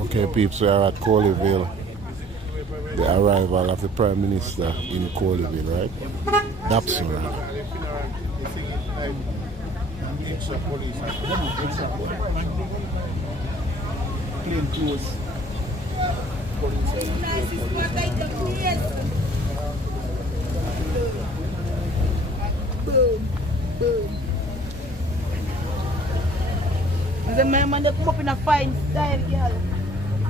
Okay, peeps, we are at Colleyville. The arrival of the Prime Minister in Colleyville, right? Dapson, right? Clean clothes. Boom, boom. The man they come up in a fine style, girl.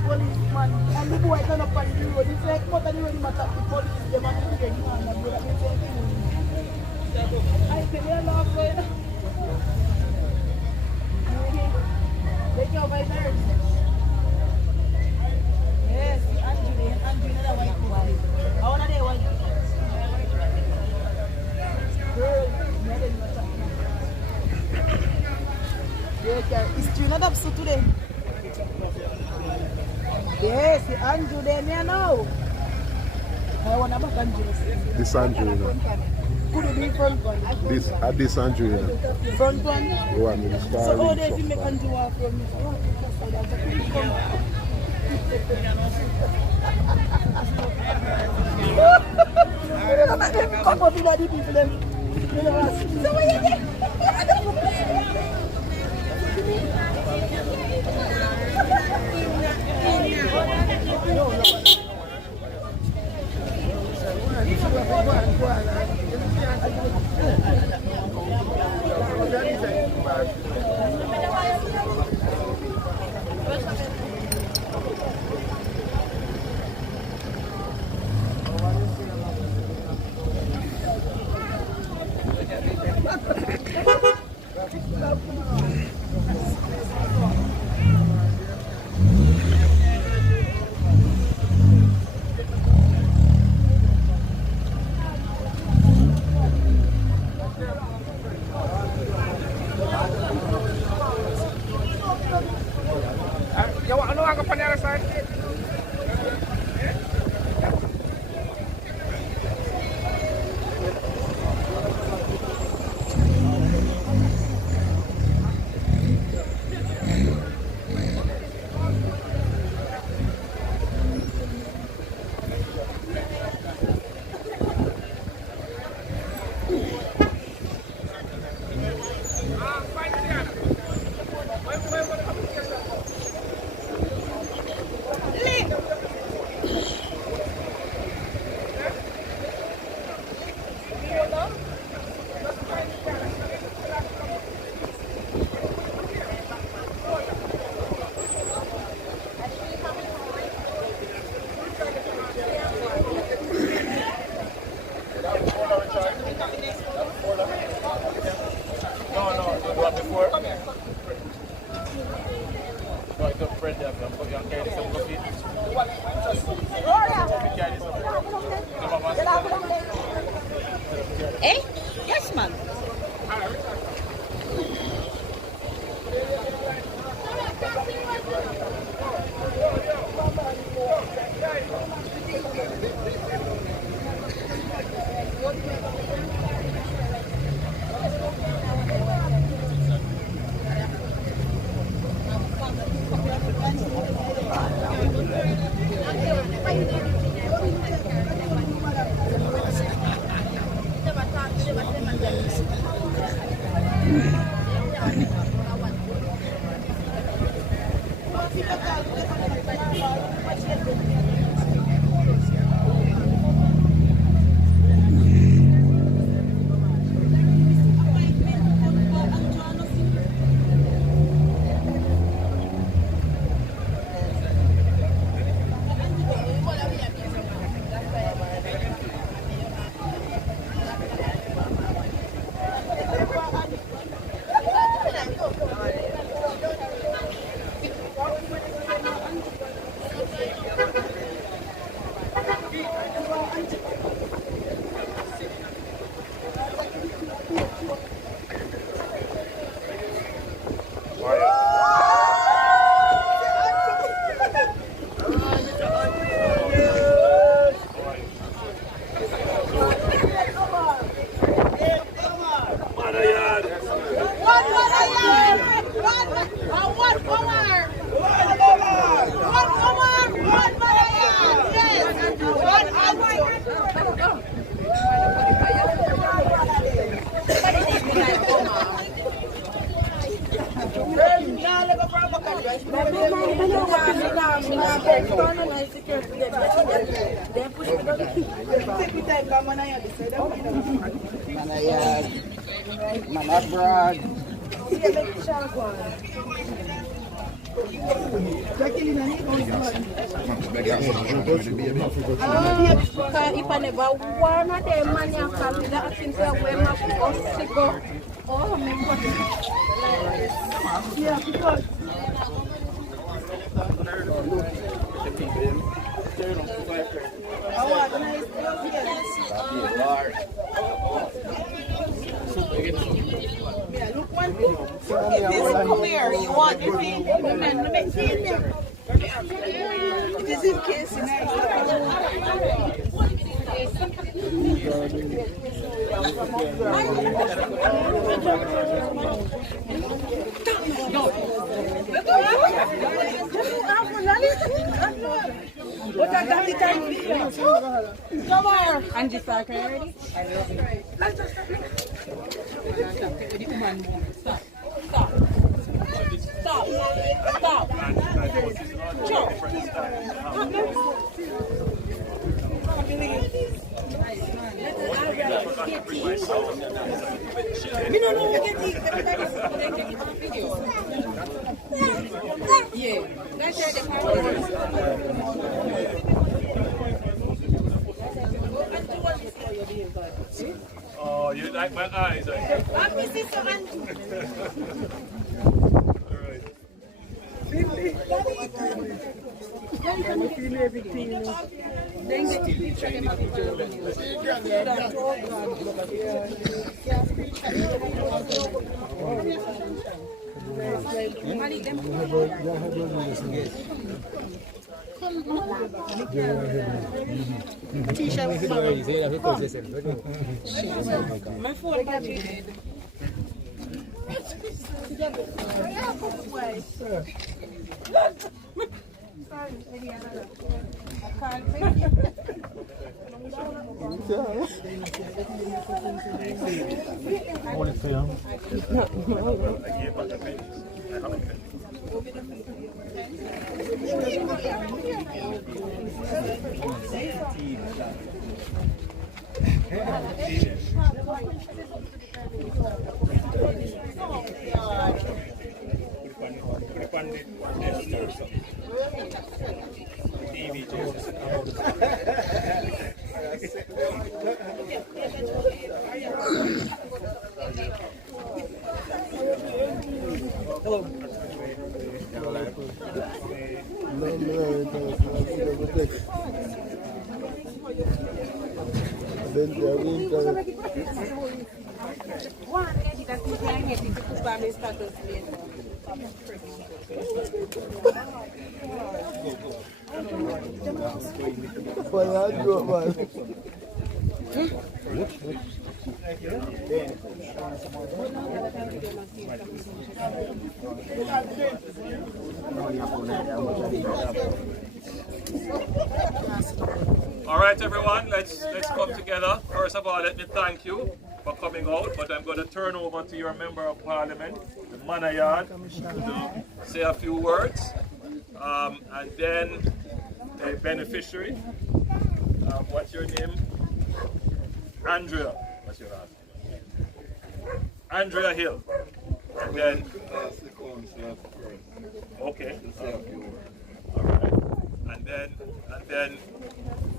Policeman, and the boy turn up on the road. It's like, what are the road? He must have the police. They must have the man. I tell you, love, boy. Take your by nerves. Yes, Andrew, another white boy. How are they white? Girl, it's true, not up so today. Yes, Andrew, there now. I want to back Andrew. This Andrew, you know. Could it be front one? This Andrew, you know. Front one? You want me to start? So, how did you make Andrew walk from me? Come up with the people. So, what you get? Eh? Yes, ma'am. What Man abroad. If I never one of them man you come with that thing where we must go. Oh, Yeah, because look one thing. If this clear, you want to see the next thing there. It is in case what I got the time for? Come on. And this are ready? Stop. Me don't know what it is. Yeah. That's the Oh, you like my eyes, eh? I'm missing someone. My phone battery. All right, everyone, let's come together. First of all, let me thank you for coming out, but I'm going to turn over to your member of parliament, the Manayard, to say a few words, and then a beneficiary. What's your name? Andrea. What's your last name? Andrea Hill. And then. Okay. All right. And then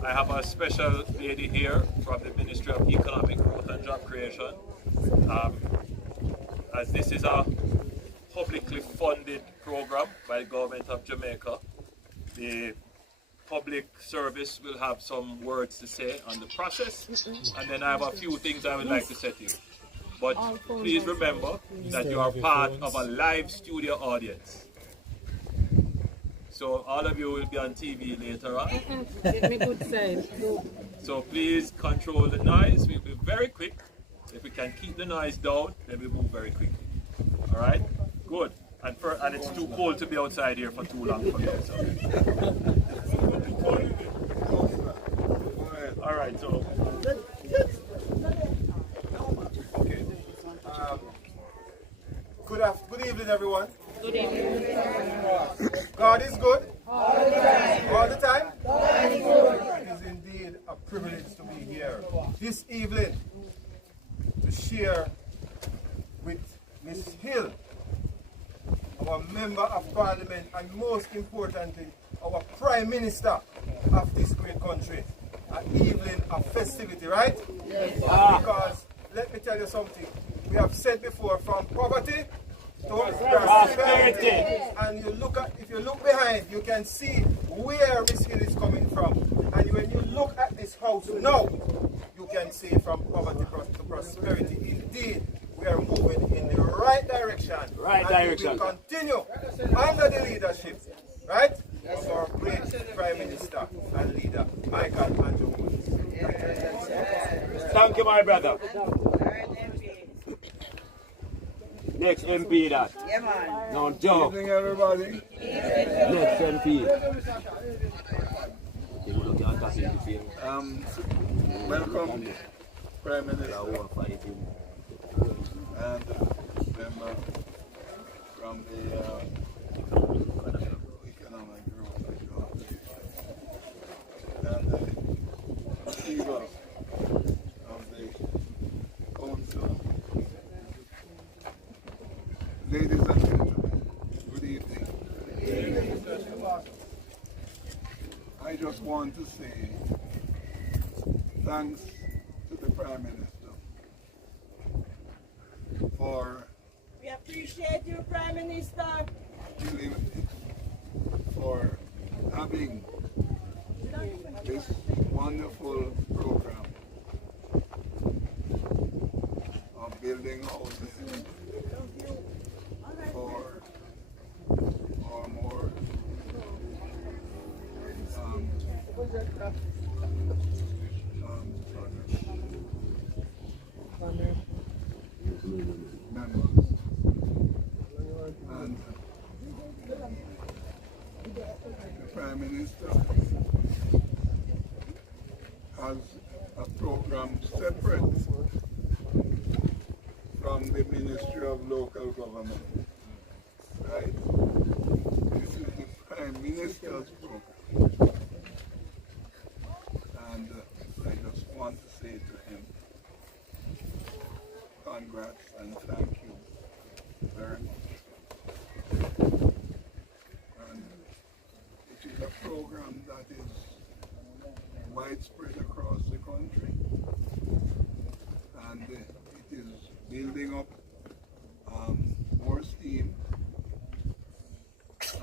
I have a special lady here from the Ministry of Economic Growth and Job Creation. As this is a publicly funded program by the government of Jamaica, the public service will have some words to say on the process, and then I have a few things I would like to say to you. But please remember that you are part of a live studio audience. So all of you will be on TV later on. Get me good side. So please control the noise. We'll be very quick. If we can keep the noise down, then we move very quickly. All right? Good. And it's too cold to be outside here for too long for me. So. All right, so. Okay. Good evening, everyone. Good evening. privilege to be here this evening to share with Ms. Hill, our Member of Parliament, and most importantly, our Prime Minister of this great country, an evening of festivity, right? Yes. Because, let me tell you something, we have said before, from poverty to prosperity. And you look at, if you look behind, you can see where Ms. Hill is coming from. And when you look at this house now, you can see from poverty to prosperity. Indeed, we are moving in the right direction. We will continue under the leadership, right, of our great Prime Minister and leader, Michael Andrew Woods. Thank you, my brother. Next MP that. Yeah, man. Now, Joe. Good evening, everybody. Next MP. Welcome, Prime Minister and member from the Economic Growth and the Chief of the Council. Ladies and gentlemen, good evening. I just want to say thanks to the Prime Minister for We appreciate you, Prime Minister. for having this wonderful program of building houses for or more members. And the Prime Minister has a program separate from the Ministry of Local Government. Right? This is the Prime Minister's program. And I just want to say to him, congrats and thank you very much. And it is a program that is widespread across the country, and it is building up more steam,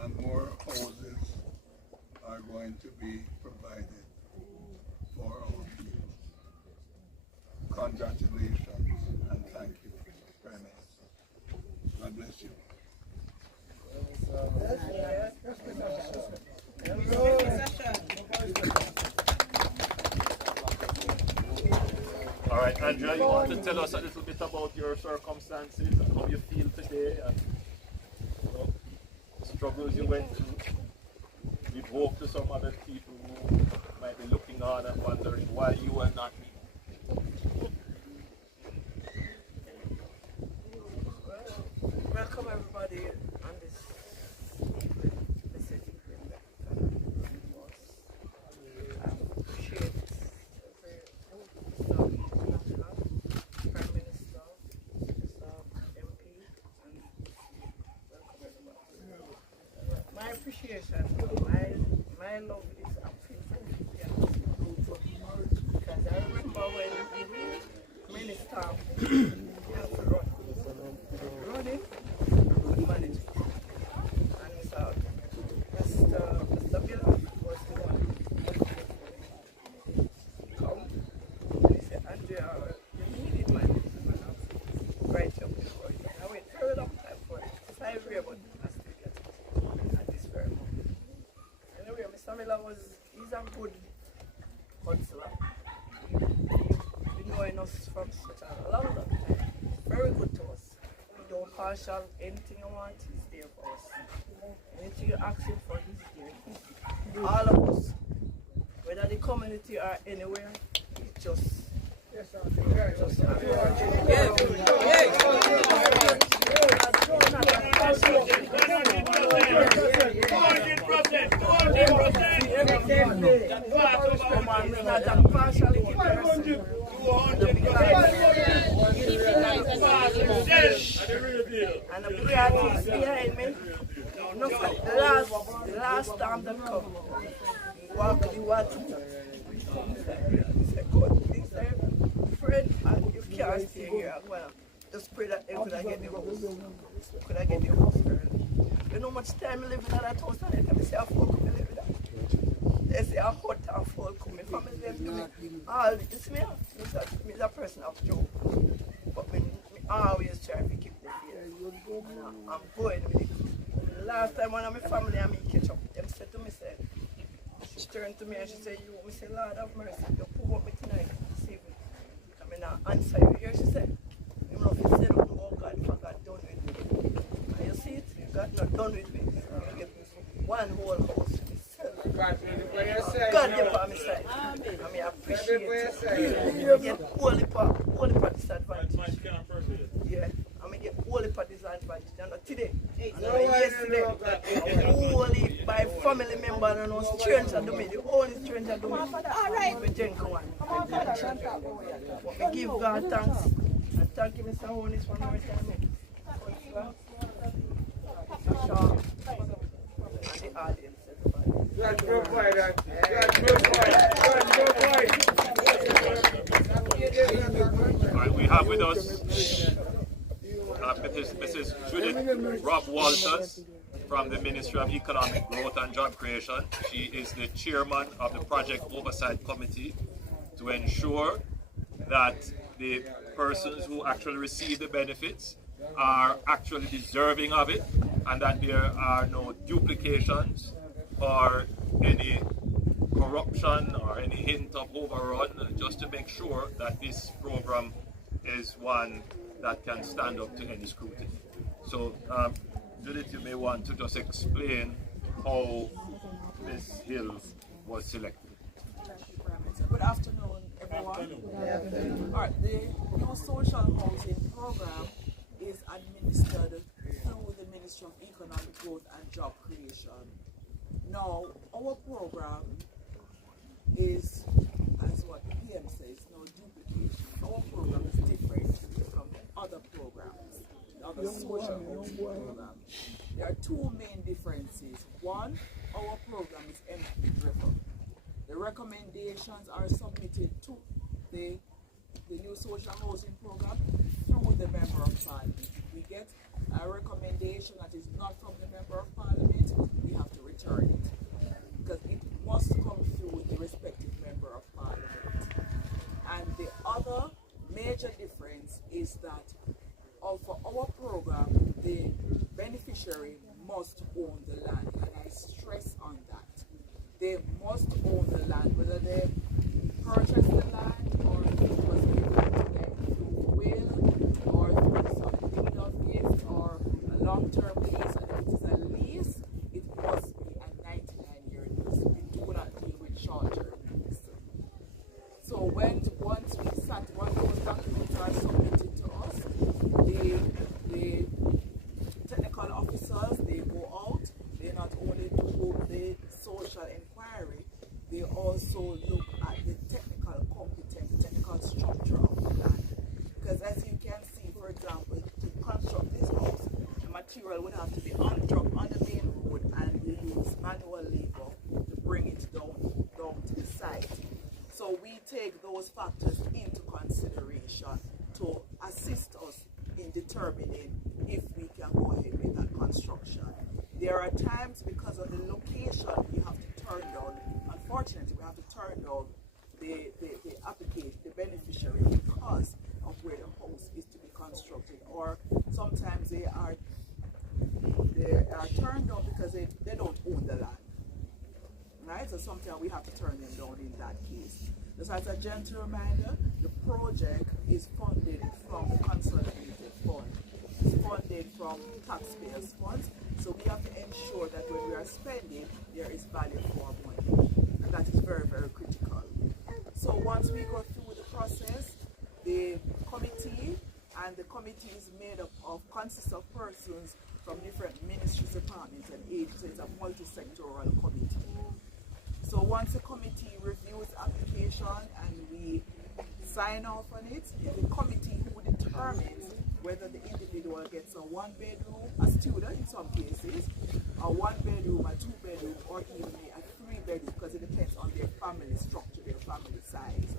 and more houses are going to be provided for our people. Congratulations and thank you, Prime Minister. God bless you. All right, Andrea, you want to tell us a little bit about your circumstances and how you feel today, and the struggles you went through. We've hope to some other people who might be looking on and wondering why you are not me. Welcome everybody on this city. I appreciate Prime Minister, MP, and welcome everybody. My appreciation, my love is because I remember when the minister had to run. Running, good management. And so, Mr. Bill was the one come. And he said, Andrea, you needed management. Right up before you. I wait very long time for it. 5 years, but I still get it at this very moment. Anyway, Mr. Miller he's a good counselor. He's been knowing us from such a long time. Very good to us. Don't partial, anything you want, he's there for us. Anything you ask him for, he's there. All of us, whether the community or anywhere, it's just. I'm not a partiality person. And the prayer is behind me. No, the last time that come, walk the water. Say, God, please, Fred, you can't stay here. Well, just pray that they could I get the house. Could I get the house early? You know how much time I live in that house and they say, I folk come live in that. They say, I hot and folk come. My family them do me. All this me, me a person of joke. But me always try to keep the faith. I'm going with it. The last time one of my family and me catch up, them said to me, she turned to me and she said, you me say, Lord have mercy, you pull up me tonight, this evening. I mean, I answer you here, she said, you know, if you said, oh God, for God done with me. And you see it, God not done with me. You get one whole house to myself. God you for me side. I mean, I appreciate it. You get only for disadvantage. Yeah. I mean, get only for disadvantage. And not today. And yesterday. Only by family member and no stranger to me. The only stranger to me. Alright. We drink one. But we give God thanks. And thank you, Mr. Honis, for more time. And the audience. Right, we have with us Mrs. Judith Rob Walters from the Ministry of Economic Growth and Job Creation. She is the chairman of the Project Oversight Committee to ensure that the persons who actually receive the benefits are actually deserving of it and that there are no duplications or any corruption or any hint of overrun, just to make sure that this program is one that can stand up to any scrutiny. So, Judith, you may want to just explain how Ms. Hill was selected. Good afternoon, everyone. All right, the new social housing program is administered through the Ministry of Economic Growth and Job Creation. Now, our program is, as what the PM says, no duplication. Our program is different from other programs, other social housing programs. There are two main differences. One, our program is MP-driven. The recommendations are submitted to the new social housing program through the Member of Parliament. If we get a recommendation that is not from the Member of Parliament, we have to return it, because it must come through the respective Member of Parliament. And the other major difference is that for our program, the beneficiary must own the land, and I stress on that. They must own the land, whether they purchase the land or it was given to them through will or through some deed of gift or a long-term lease. And if it is a lease, it must be a 99-year lease. We do not deal with short-term lease. So once those documents are submitted to us, the technical officers, they go out. They not only do the social inquiry, they also look at the technical competence, technical structure of the land. Because as you can see, for example, to construct this house, the material would have to be undropped on the main road, and we use manual labor to bring it down to the site. So we take those factors into consideration to assist us in determining if we can go ahead with that construction. There are times, because of the location, you have to turn down, unfortunately, we have to turn down the application, the beneficiary, because of where the house is to be constructed. Or sometimes they are turned down because they don't own the land. Right? So sometimes we have to turn them down in that case. Just as a gentle reminder, the project is funded from the consolidated fund. It's funded from taxpayers' funds. So we have to ensure that when we are spending, there is value for our money. And that is very, very critical. So once we go through the process, the committee is made up of consists of persons from different ministries, departments, and agencies. It's a multi-sectoral committee. So once the committee reviews applications, application and we sign off on it. It's the committee who determines whether the individual gets a 1-bedroom, a student in some cases, a 1-bedroom, a 2-bedroom, or even a 3-bedroom, because it depends on their family structure, their family size.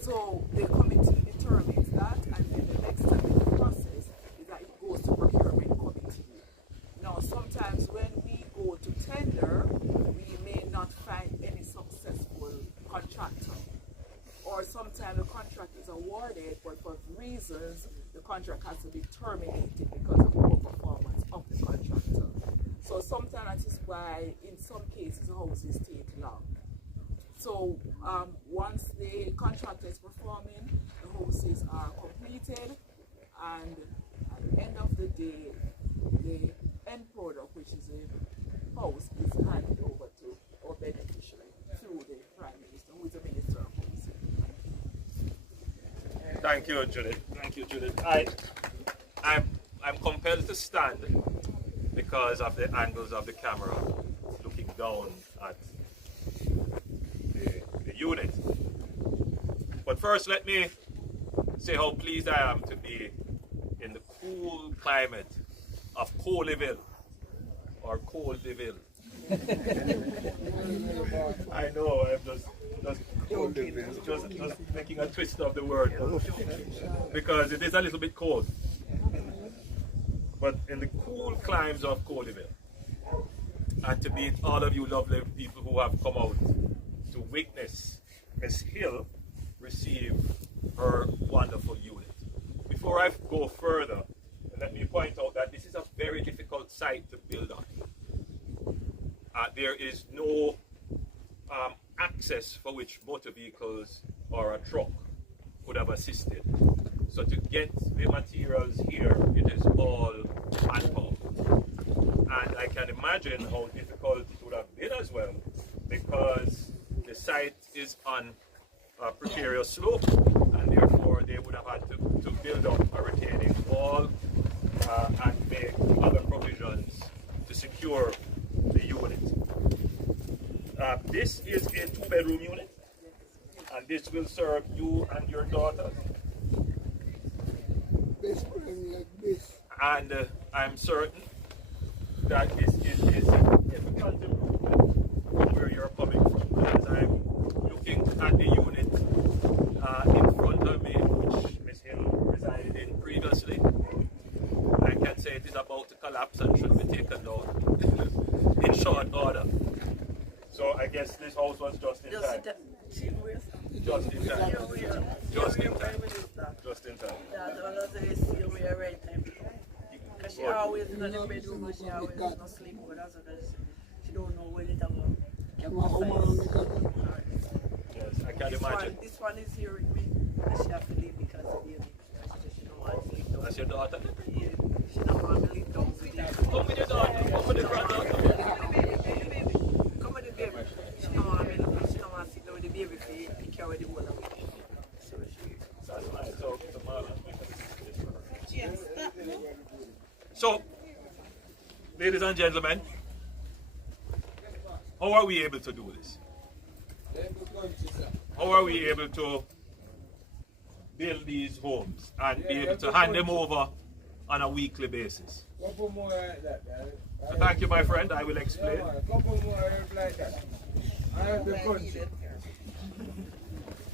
So the committee determines that, and then the next step in the process is that it goes to procurement committee. Now, sometimes when we go to tender, we may not find any successful contractor. Or sometimes the contract is awarded, but for reasons, the contract has to be terminated because of poor performance of the contractor. So sometimes that is why, in some cases, houses take long. So once the contractor is performing, the houses are completed, and at the end of the day, the end product, which is a house, is handed over to our beneficiary through the Prime Minister, who is the Minister of Housing. Thank you, Judith. Thank you, Judith. I'm compelled to stand because of the angles of the camera looking down at the unit. But first, let me say how pleased I am to be in the cool climate of Coleyville, or Coldeville. I know, I'm just making a twist of the word, because it is a little bit cold. But in the cool climes of Coleyville, and to meet all of you lovely people who have come out to witness Ms. Hill receive her wonderful unit. Before I go further, let me point out that this is a very difficult site to build on. There is no access for which motor vehicles or a truck could have assisted. So to get the materials here, it is all manpower. And I can imagine how difficult it would have been as well, because the site is on a precarious slope, and therefore they would have had to build up a retaining wall and make other provisions to secure the unit. This is a 2-bedroom unit, and this will serve you and your daughter. And I'm certain that this is a significant improvement from where you're coming from. As I'm looking at the unit in front of me, which Ms. Hill resided in previously, I can say it is about to collapse and should be taken down in short order. So I guess this house was just in time. Just in time. Just in time. Just in time. Because she always in the bedroom and she always not sleep over. That's what she don't know when it's going to Yes, I can imagine. This one is here with me, and she have to leave because of the she don't want to sleep down. That's your daughter? Yeah, she don't want to sleep down. Come with your daughter. Come with the granddaughter. Come with the baby. She don't want to sit down with the baby for you, pick her with the whole of it. So she... That's right. So, tomorrow. Yes. So, ladies and gentlemen, how are we able to do this? How are we able to build these homes and be able to hand them over on a weekly basis? So thank you, my friend. I will explain.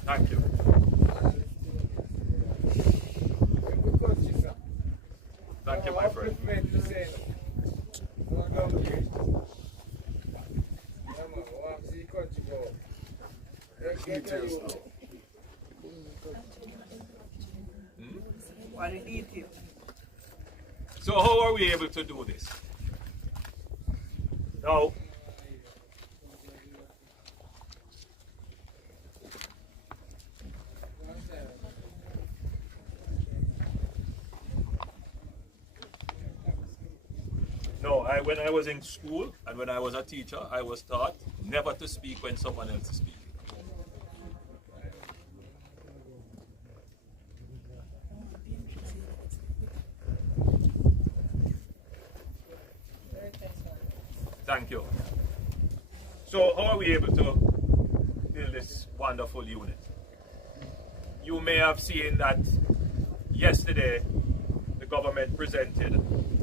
Thank you. Thank you, my friend. So how are we able to do this? Now, when I was in school and when I was a teacher, I was taught never to speak when someone else is speaking. Thank you. So how are we able to build this wonderful unit. You may have seen that yesterday the government presented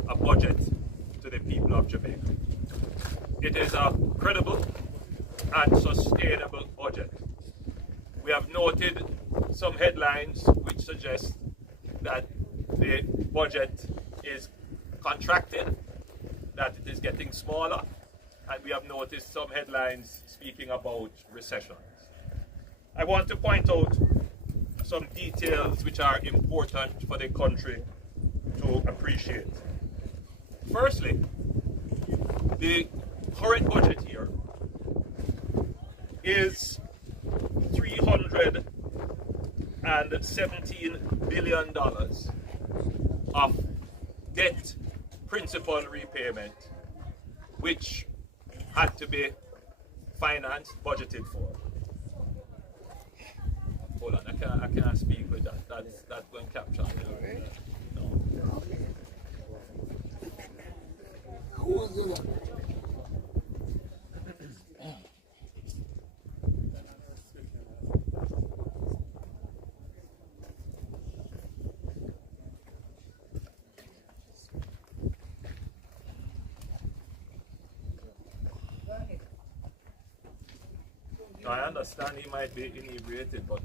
a budget to the people of Jamaica. It is a credible and sustainable budget. We have noted some headlines which suggest that the budget is contracted, that it is getting smaller, and we have noticed some headlines speaking about recessions. I want to point out some details which are important for the country to appreciate. Firstly, the current budget here is $317 billion of debt principal repayment, which had to be financed, budgeted for. Hold on, I can't speak with that. That's going to capture. No. Who is it? I understand he might be inebriated, but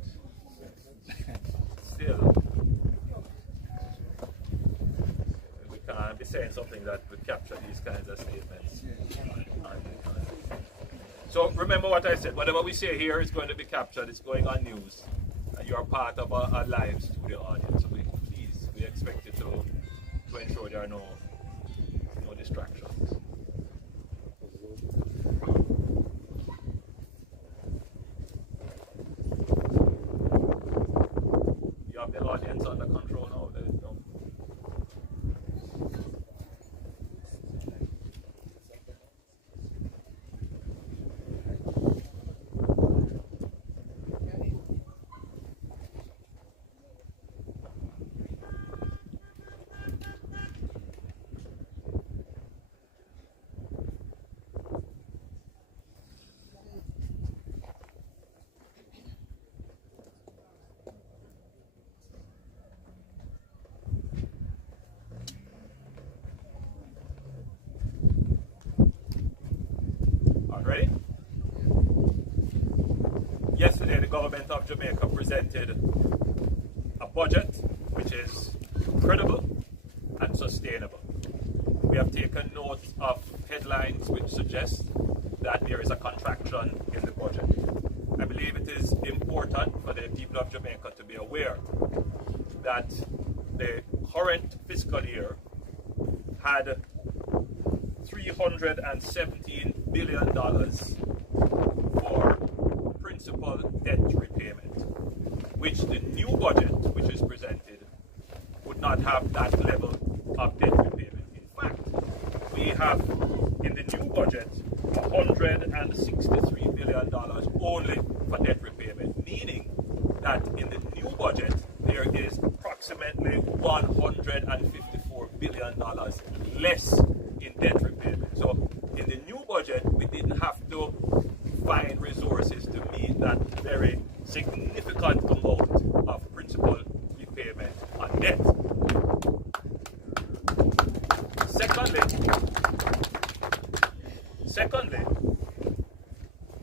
still, we can't be saying something that would capture these kinds of statements. So remember what I said, whatever we say here is going to be captured, it's going on news, and you're part of a live studio audience. So we expect you to ensure there are no distractions. The audience under control now. Ready? Yesterday, the government of Jamaica presented a budget which is credible and sustainable. We have taken note of headlines which suggest that there is a contraction in the budget. I believe it is important for the people of Jamaica to be aware that the current fiscal year had $317 billion for principal debt repayment, which the new budget, which is presented, would not have that level of debt repayment. In fact, we have in the new budget $163 billion only for debt repayment, meaning that in the new budget there is approximately $154 billion less in debt repayment. So in the new budget, we didn't have to find resources to meet that very significant amount of principal repayment on debt. Secondly,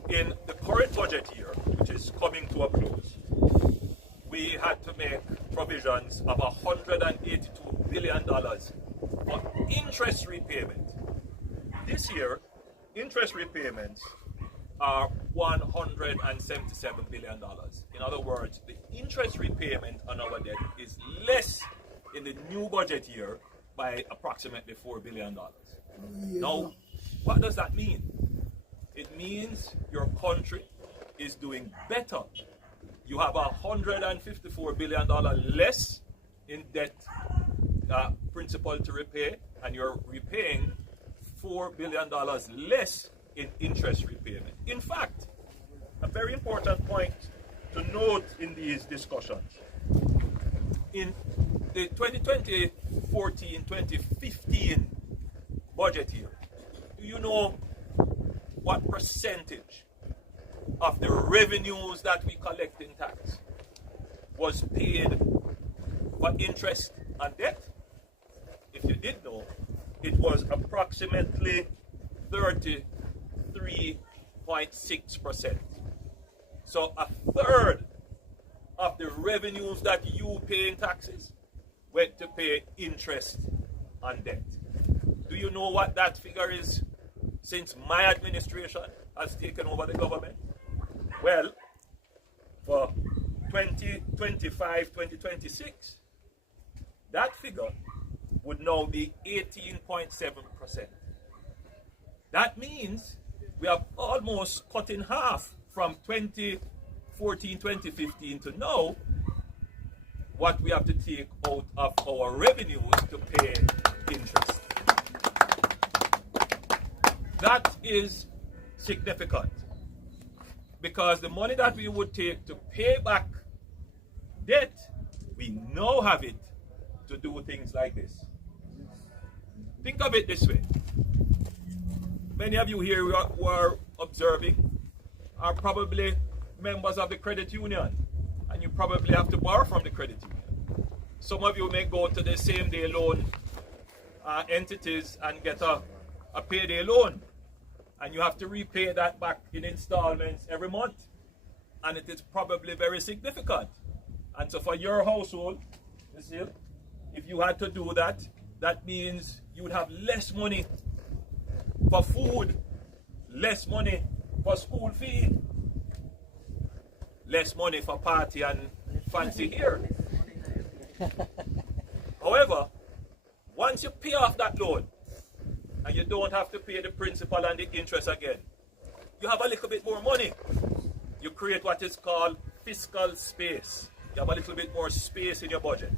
in the current budget year, which is coming to a close, we had to make provisions of $182 billion for interest repayment. This year, interest repayments are $177 billion. In other words, the interest repayment on our debt is less in the new budget year by approximately $4 billion. Now, what does that mean? It means your country is doing better. You have $154 billion less in debt principal to repay, and you're repaying $4 billion less in interest repayment. In fact, a very important point to note in these discussions, in the 2014-2015 budget year, do you know what percentage of the revenues that we collect in tax was paid for interest on debt? If you did know, it was approximately 33.6%. So a third of the revenues that you pay in taxes went to pay interest on debt. Do you know what that figure is since my administration has taken over the government? Well, for 2025-2026, that figure would now be 18.7%. That means we have almost cut in half from 2014-2015 to now what we have to take out of our revenues to pay interest. That is significant because the money that we would take to pay back debt, we now have it to do things like this. Think of it this way. Many of you here who are observing are probably members of the credit union, and you probably have to borrow from the credit union. Some of you may go to the same day loan entities and get a payday loan, and you have to repay that back in installments every month, and it is probably very significant. And so for your household, you see, if you had to do that, that means you would have less money for food, less money for school fee, less money for party and fancy here. However, once you pay off that loan and you don't have to pay the principal and the interest again, you have a little bit more money. You create what is called fiscal space. You have a little bit more space in your budget.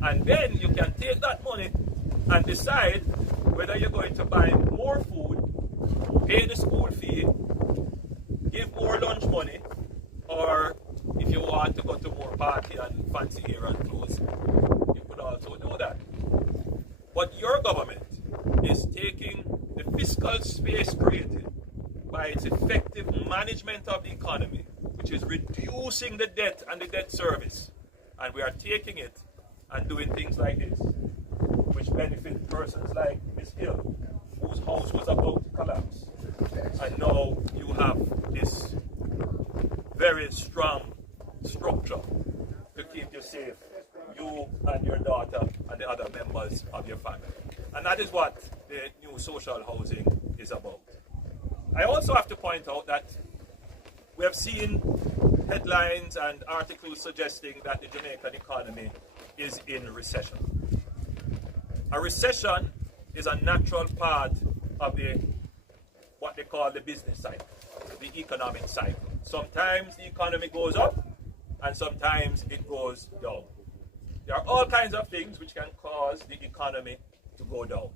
And then you can take that money and decide whether you're going to buy more food, pay the school fee, give more lunch money, or if you want to go to more party and fancy hair and clothes, you could also do that. But your government is taking the fiscal space created by its effective management of the economy, which is reducing the debt and the debt service, and we are taking it and doing things like this, which benefit persons like Ms. Hill, whose house was about to collapse. And now you have this very strong structure to keep you safe, you and your daughter and the other members of your family. And that is what the new social housing is about. I also have to point out that we have seen headlines and articles suggesting that the Jamaican economy is in recession. A recession is a natural part of what they call the business cycle, the economic cycle. Sometimes the economy goes up and sometimes it goes down. There are all kinds of things which can cause the economy to go down.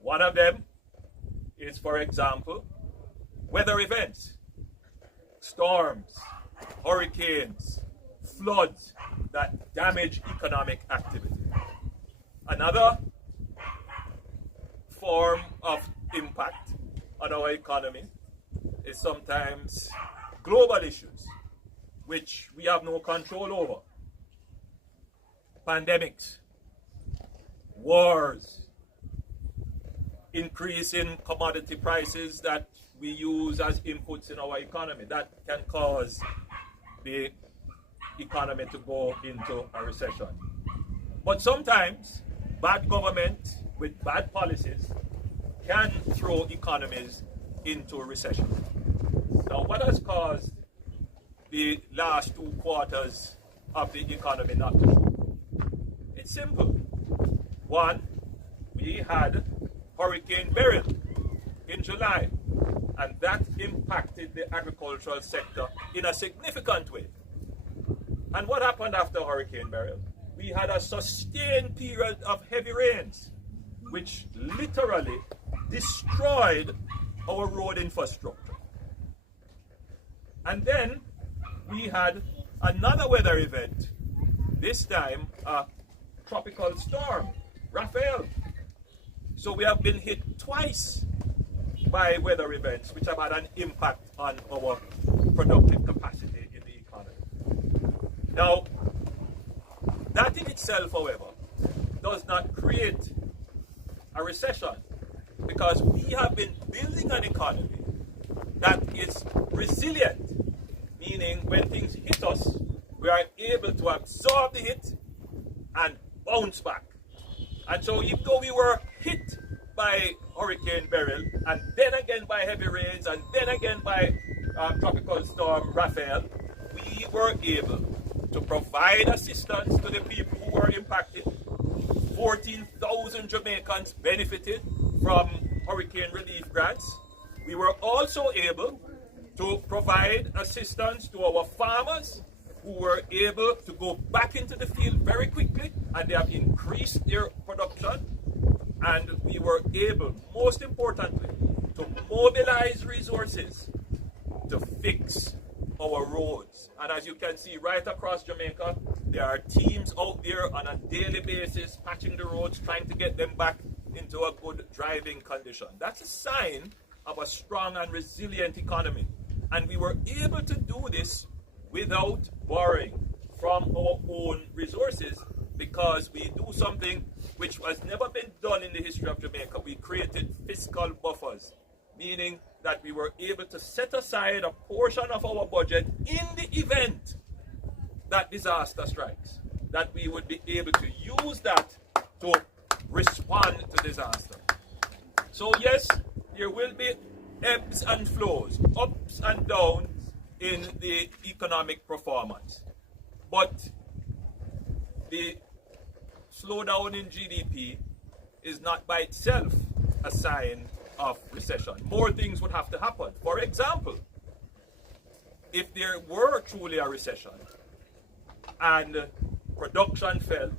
One of them is, for example, weather events, storms, hurricanes, floods that damage economic activity. Another form of impact on our economy is sometimes global issues which we have no control over. Pandemics, wars, increase in commodity prices that we use as inputs in our economy. That can cause the economy to go into a recession. But sometimes bad government with bad policies can throw economies into a recession. Now, what has caused the last 2 quarters of the economy not to show? It's simple. One, we had Hurricane Beryl in July, and that impacted the agricultural sector in a significant way. And what happened after Hurricane Beryl? We had a sustained period of heavy rains, which literally destroyed our road infrastructure. And then we had another weather event, this time a tropical storm, Rafael. So we have been hit twice by weather events which have had an impact on our productive capacity in the economy. Now, that in itself, however, does not create a recession, because we have been building an economy that is resilient, meaning when things hit us, we are able to absorb the hit and bounce back. And so even though we were hit by Hurricane Beryl, and then again by heavy rains, and then again by Tropical Storm Raphael, we were able to provide assistance to the people who were impacted. 14,000 Jamaicans benefited from hurricane relief grants. We were also able to provide assistance to our farmers, who were able to go back into the field very quickly, and they have increased their production. And we were able, most importantly, to mobilize resources to fix our roads. And as you can see right across Jamaica, there are teams out there on a daily basis patching the roads, trying to get them back into a good driving condition. That's a sign of a strong and resilient economy. And we were able to do this without borrowing from our own resources, because we do something which has never been done in the history of Jamaica. We created fiscal buffers, meaning that we were able to set aside a portion of our budget in the event that disaster strikes, that we would be able to use that to respond to disaster. So yes, there will be ebbs and flows, ups and downs in the economic performance. But the slowdown in GDP is not by itself a sign of recession. More things would have to happen. For example, if there were truly a recession and production fell,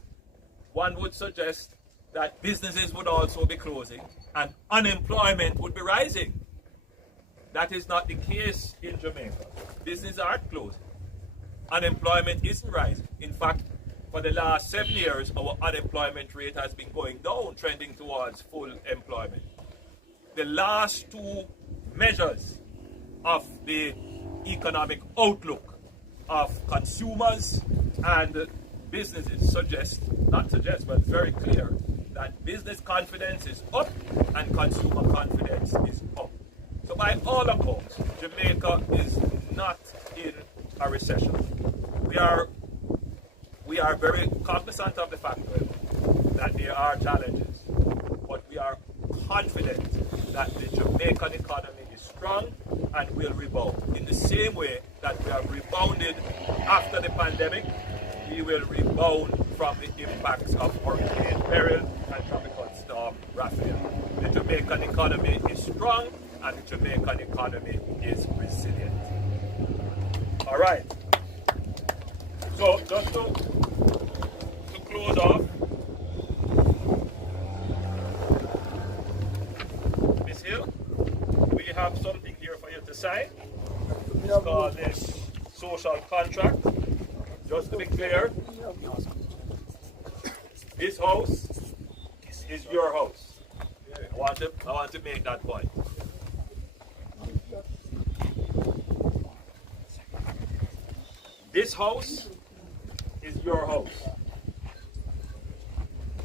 one would suggest that businesses would also be closing and unemployment would be rising. That is not the case in Jamaica. Businesses aren't closing. Unemployment isn't rising. In fact, for the last 7 years, our unemployment rate has been going down, trending towards full employment. The last two measures of the economic outlook of consumers and businesses but very clear that business confidence is up and consumer confidence is up. So by all accounts, Jamaica is not in a recession. We are very cognizant of the fact that there are challenges, but we are confident that the Jamaican economy is strong and will rebound. In the same way that we have rebounded after the pandemic, we will rebound from the impacts of Hurricane Beryl and Tropical Storm Raphael. The Jamaican economy is strong and the Jamaican economy is resilient. All right. So just to close off, Ms. Hill, we have something here for you to sign. It's called this social contract. Just to be clear, this house is your house. I want to make that point. This house is your house.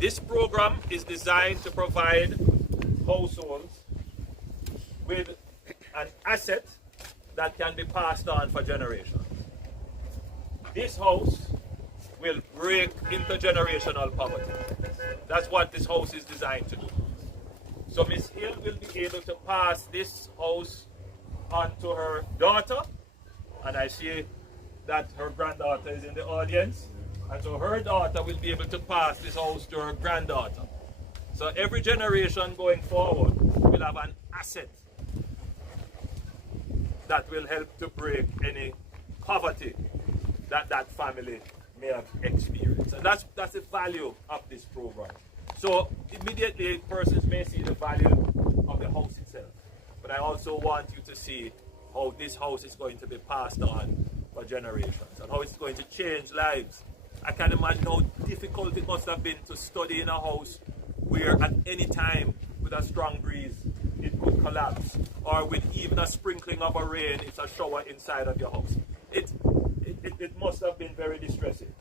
This program is designed to provide households with an asset that can be passed on for generations. This house will break intergenerational poverty. That's what this house is designed to do. So Ms. Hill will be able to pass this house on to her daughter, and I see that her granddaughter is in the audience, and so her daughter will be able to pass this house to her granddaughter. So every generation going forward will have an asset that will help to break any poverty that family may have experienced. And that's the value of this program. So immediately persons may see the value of the house itself, but I also want you to see how this house is going to be passed on for generations and how it's going to change lives. I can imagine how difficult it must have been to study in a house where at any time with a strong breeze it could collapse, or with even a sprinkling of a rain, it's a shower inside of your house. It must have been very distressing.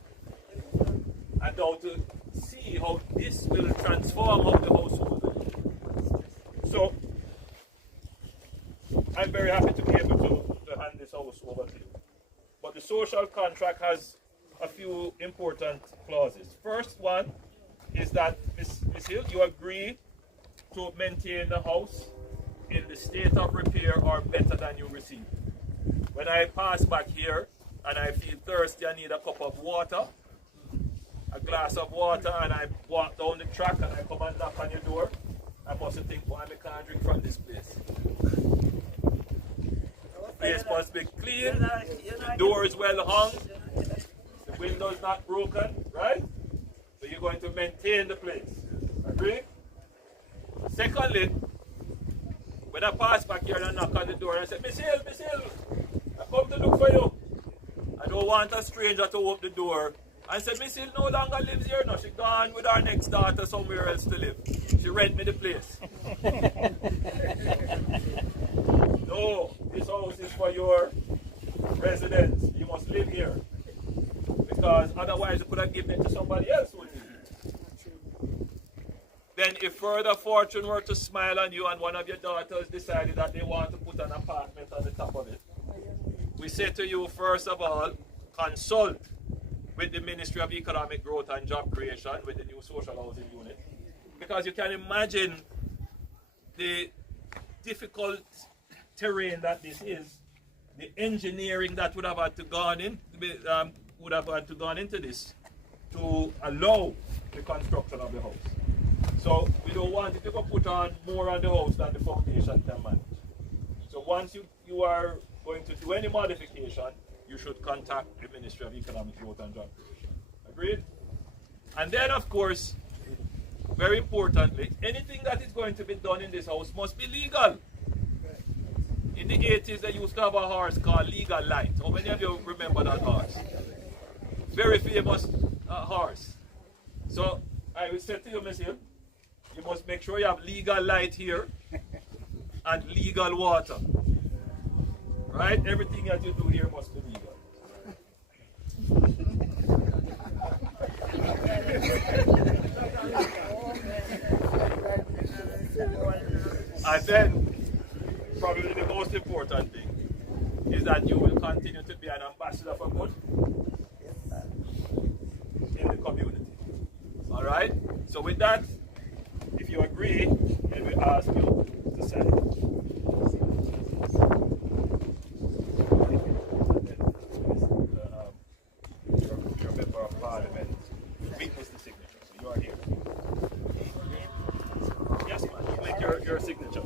And now to see how this will transform how the household will be. So, I'm very happy to be able to hand this house over to you. But the social contract has a few important clauses. First one is that, Ms. Hill, you agree to maintain the house in the state of repair or better than you received. When I pass back here and I feel thirsty, I need a cup of water, a glass of water, and I walk down the track and I come and knock on your door, I must think, why I can't drink from this place. The place must be clean, the door is well hung, the window is not broken, right? So you're going to maintain the place. Agree? Secondly, when I pass back here and I knock on the door and I say, Miss Hill, I come to look for you. I don't want a stranger to open the door. I said, Miss Hill no longer lives here now. She gone with our next daughter somewhere else to live. She rent me the place. No, this house is for your residents. You must live here. Because otherwise you could have given it to somebody else, wouldn't you? Then if further fortune were to smile on you and one of your daughters decided that they want to put an apartment on the top of it, we say to you, first of all, consult with the Ministry of Economic Growth and Job Creation with the new social housing unit. Because you can imagine the difficult terrain that this is, the engineering that would have had to gone into this to allow the construction of the house. So we don't want it to put on more on the house than the foundation can manage. So once you are going to do any modification, you should contact the Ministry of Economic Growth and Job Creation. Agreed? And then, of course, very importantly, anything that is going to be done in this house must be legal. In the 80s, they used to have a horse called Legal Light. How many of you remember that horse? Very famous horse. So I will say to you, Ms. Hill, you must make sure you have legal light here and legal water. Right? Everything that you do here must be legal. And then, probably the most important thing is that you will continue to be an ambassador for good in the community. All right? So with that, if you agree, then we ask you to sign. Your member of parliament witness the signature. So you are here. Yes, man. You make your signature.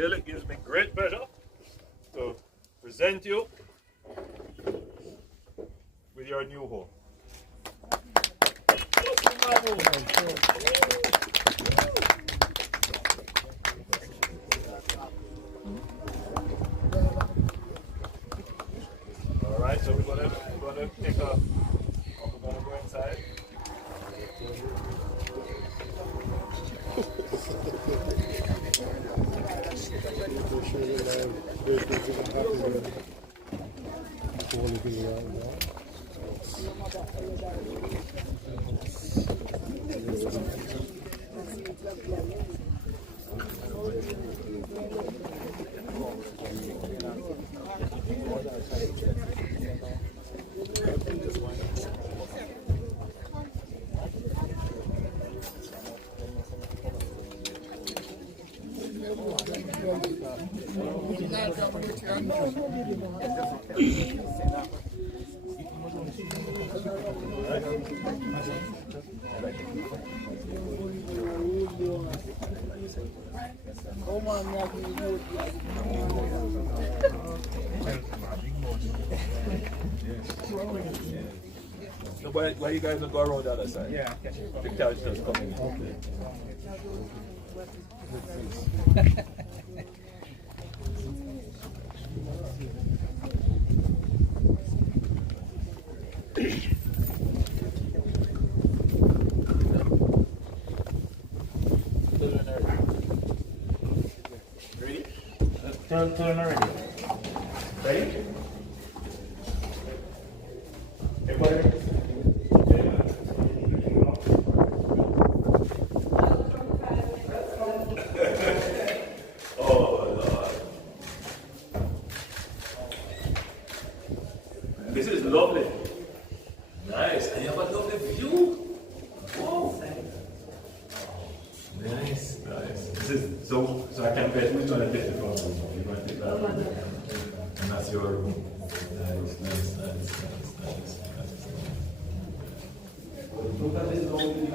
It gives me great pleasure to present you with your new home. All right, so we're gonna take we're gonna go inside. So why you guys don't go around the other side? Yeah, the carriage just coming in. Okay. Ready? Turn already. Ready? Everybody? This is lovely. Nice. And you have a lovely view. Whoa. Nice, nice. This is so I can bet which one I take the front room. You're going to take that room. And that's your room. Nice. Look at this lovely view.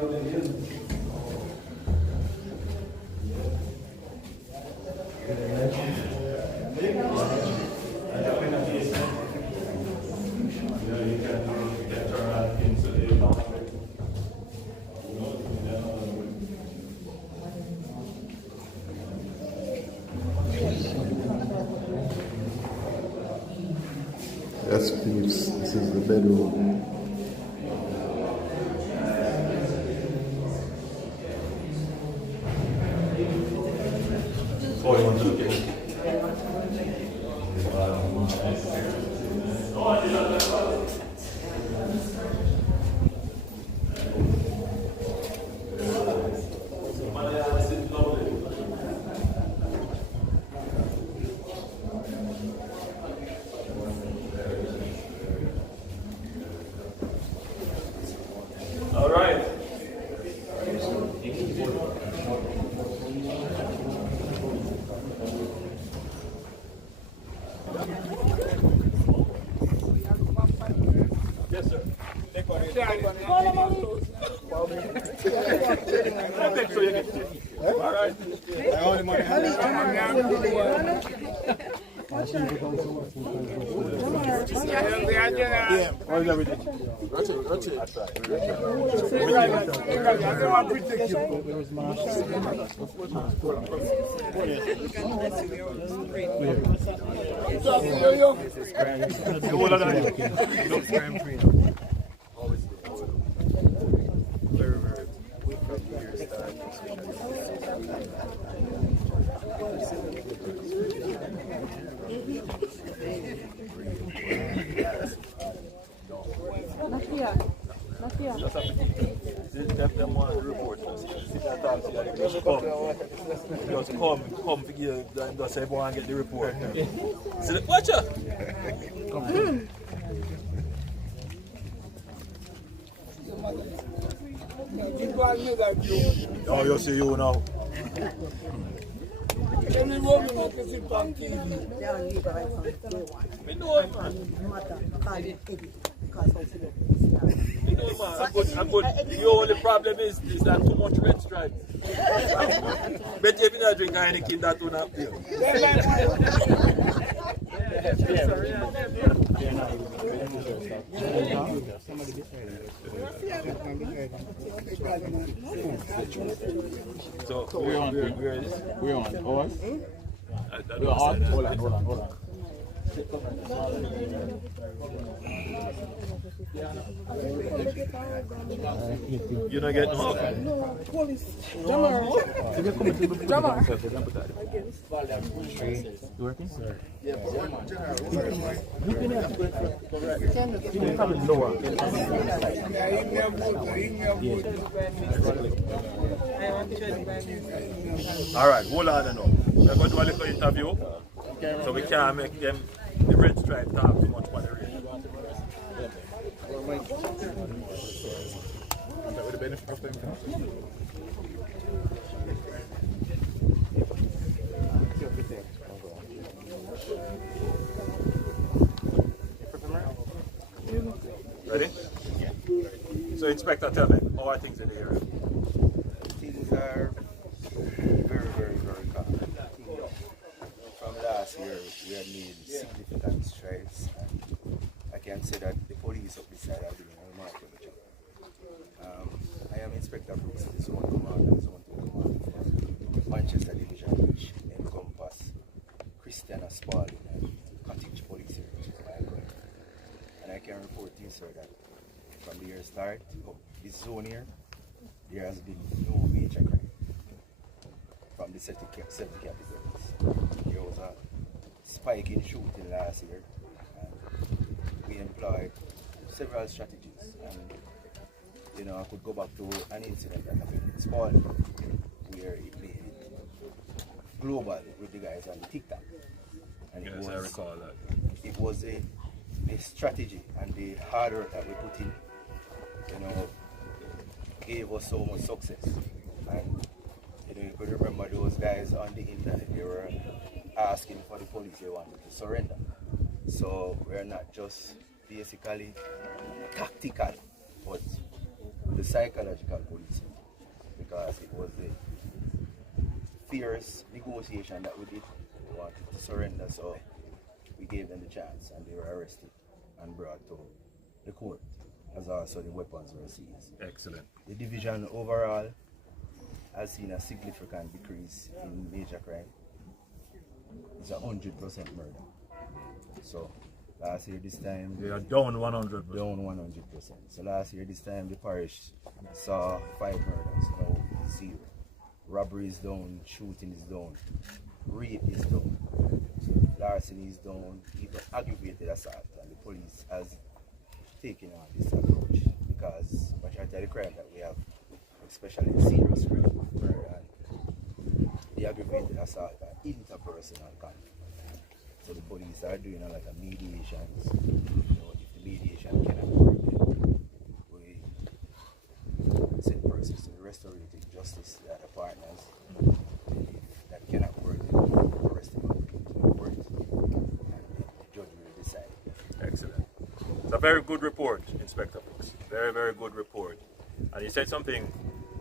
Yes, please. This is the bedroom. Oh, you want to look at it? All right. Yes, sir. Take one. All right. Just come to give them, just everyone get the report. See the watch out! Oh, you see you now. Me know it, man. You know, man, I'm good. The only problem is that too much red stripes. But if you not drink anything, that will not be. So we're on ours. We're on. Hold on. You don't get no. Police. Jamar. You working? Sir. Yeah. All right, hold on now. We're going to do a little interview, so we can't make them the red stripe talk too much about the race. Ready? So, Inspector, tell me, how are things in the area? Things are very, very, very calm. Command and Zone 2 Command for Manchester Division, which encompass Christiana, Spalding and Cottage Police area, which is my area. And I can report to you, sir, that from the year start of this zone here, there has been no major crime from the 70 categories. There was a spike in shooting last year, and we employed several strategies. And you know, I could go back to an incident that happened in Spalding, where it made it global with the guys on the TikTok. And Yes, I recall that. it was a strategy, and the hard work that we put in, you know, gave us so much success. And you know, you could remember those guys on the internet, they were asking for the police, they wanted to surrender. So we're not just basically tactical, but the psychological policing, because it was a fierce negotiation that we did. They wanted to surrender, so we gave them the chance, and they were arrested and brought to the court, as also the weapons were seized. Excellent. The division overall has seen a significant decrease in major crime. It's 100% murder. So last year this time They are down 100%. down 100%. So last year this time the parish saw 5 murders, now 0. Robbery is down, shooting is down, rape is down, larceny is down, even aggravated assault, and the police has taken on this approach because majority of the crime that we have, especially serious crime, murder and the aggravated assault are interpersonal conflict. So the police are doing a lot of mediations. You know, if the mediation cannot work, then we send persons to the restorative justice, the other partners. And if that cannot work, then we arrest them and bring them to the court, and the judge will decide. Excellent. It's a very good report, Inspector Brooks. Very, very good report. And you said something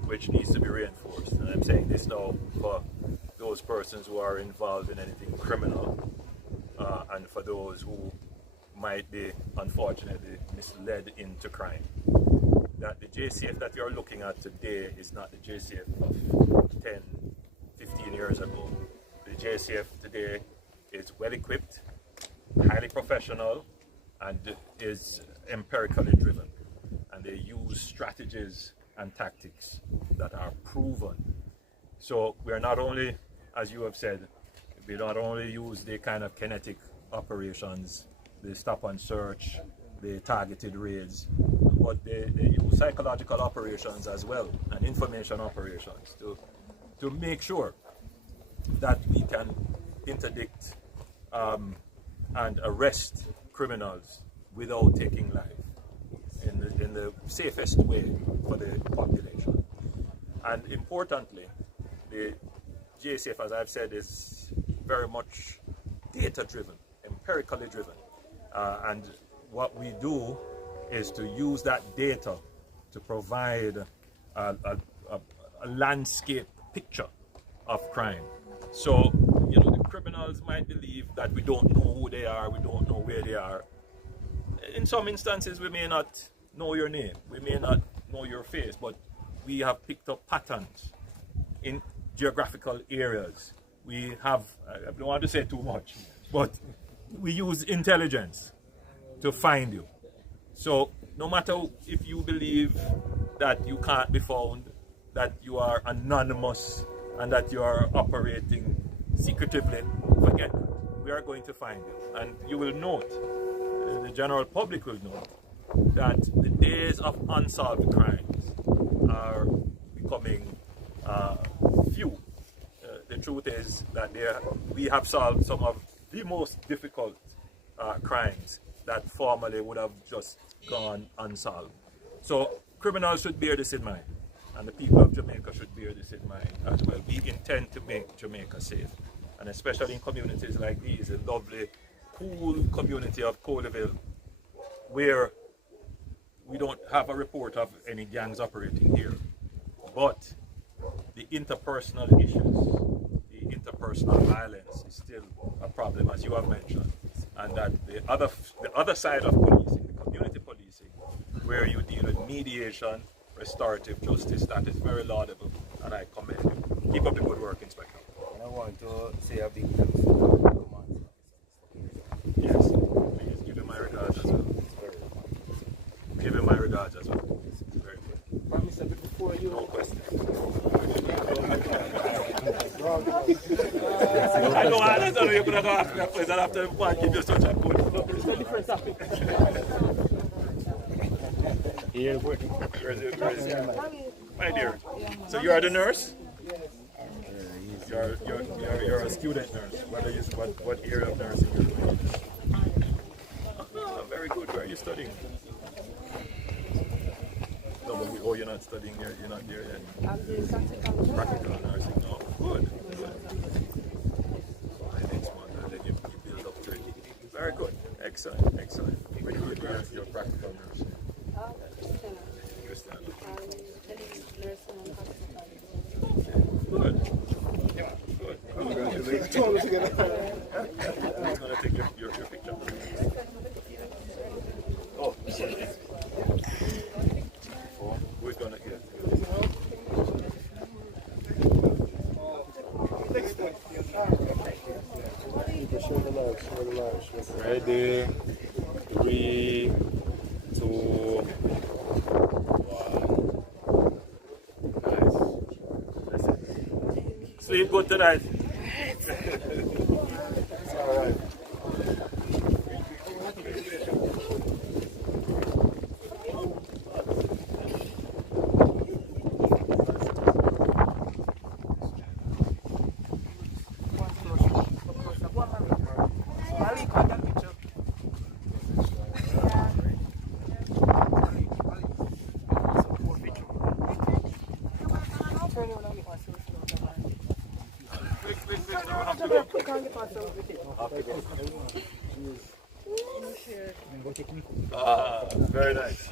which needs to be reinforced. And I'm saying this now for those persons who are involved in anything criminal, and for those who might be unfortunately misled into crime. That the JCF that you're looking at today is not the JCF of 10, 15 years ago. The JCF today is well equipped, highly professional, and is empirically driven. And they use strategies and tactics that are proven. So we're not only, as you have said, we not only use the kind of kinetic operations, the stop and search, the targeted raids, but they use psychological operations as well, and information operations to make sure that we can interdict and arrest criminals without taking life in the safest way for the population. And importantly, the JCF, as I've said, is very much data-driven, empirically driven. And what we do is to use that data to provide a landscape picture of crime. So, you know, the criminals might believe that we don't know who they are, we don't know where they are. In some instances, we may not know your name, we may not know your face, but we have picked up patterns in geographical areas. We have, I don't want to say too much, but we use intelligence to find you. So no matter if you believe that you can't be found, that you are anonymous, and that you are operating secretively, forget that. We are going to find you. And you will note, the general public will note, that the days of unsolved crimes are becoming few. The truth is that we have solved some of the most difficult crimes that formerly would have just gone unsolved. So criminals should bear this in mind, and the people of Jamaica should bear this in mind as well. We intend to make Jamaica safe, and especially in communities like these, a lovely, cool community of Colleyville, where we don't have a report of any gangs operating here, but the interpersonal issues, the interpersonal violence is still a problem, as you have mentioned, and that the other side of policing, the community policing, where you deal with mediation, restorative justice. That is very laudable, and I commend you. Keep up the good work, Inspector. I want to say a big thanks to the command. Yes, please give him my regards as well. Give him my regards as well. Very good. No questions. I know you're going to ask me a question after I give you such a good. It's a different topic. My dear, so you are the nurse? You're a student nurse. What area of nursing you're doing? Oh, very good. Where are you studying? No, but you're not studying here. You're not there yet. I'm doing practical Nursing. No, good. So next month, and then you build up to it. Very good. Excellent. When you do your practical nursing. Christiana. Good. Good. He's going to take your picture. Oh, we're going to get. Ready? 3, 2, 1. Nice. Sleep good tonight. It's all right. Very nice.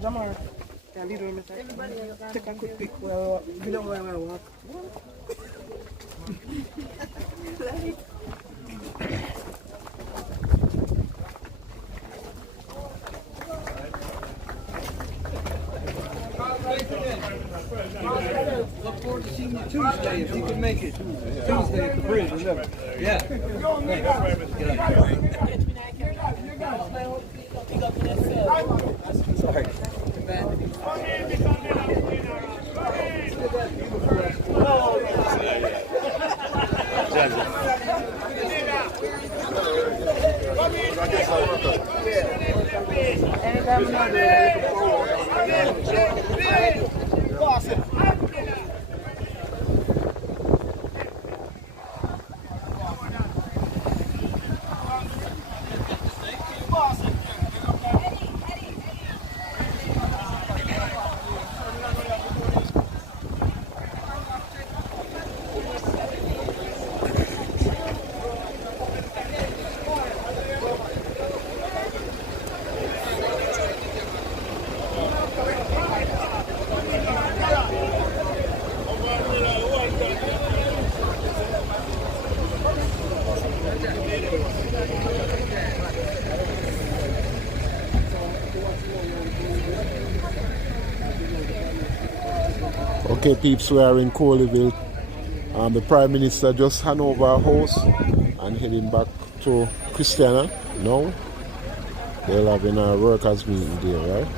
Jamar, can I lead her inside? Take a quick pic. Well, we don't want to walk. Look forward to seeing you Tuesday if you can make it. Tuesday at the bridge, remember? Yeah. Sorry. Okay, peeps, we are in Colleyville. The Prime Minister just hand over a house and heading back to Christiana. Now they'll have a workers' meeting there, right?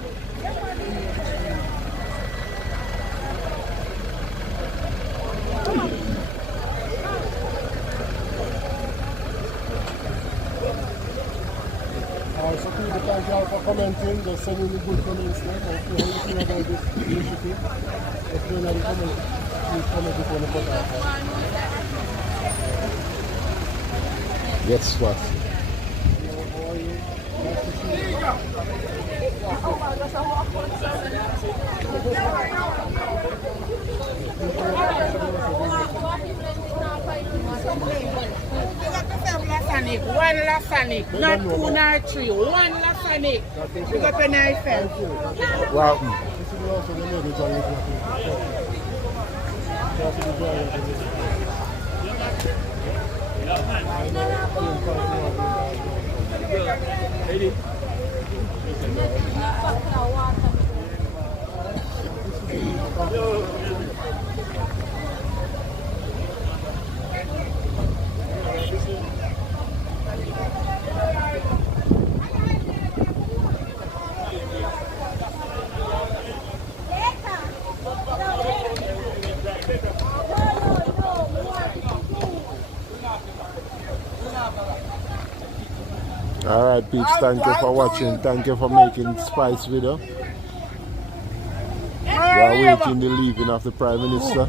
So people, thank you all for commenting. Just send in the good comments there. If you have anything about this initiative, if you're not commenting, please comment before the put out. Guess what? One Lasanic, not 2 nor 3, one Lasanic. You got a nice fence. Wow. Alright peeps, thank you for watching. Thank you for making Spice video. We are waiting the leaving of the Prime Minister.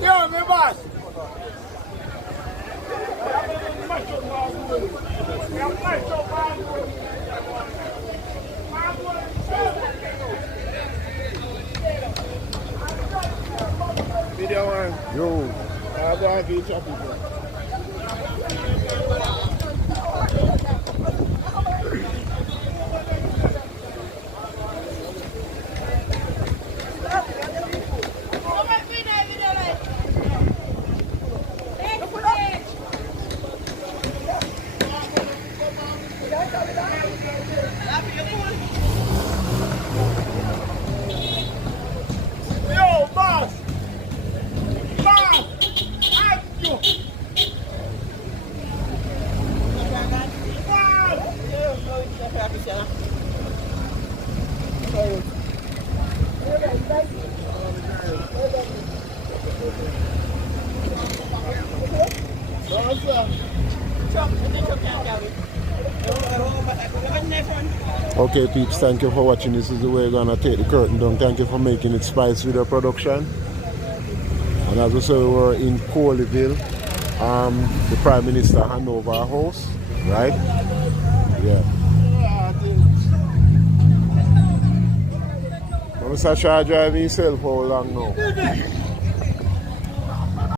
Yo, me boss. Video one. Yo. I'm going to be chopping. Yo, boss! Boss! I'm you! Okay peeps, thank you for watching. This is the way we're gonna take the curtain down. Thank you for making it Spice Video production. And as I said, we were in Coleyville. The Prime Minister hand over our house, right? Yeah. Mr. Shah driving himself for how long now?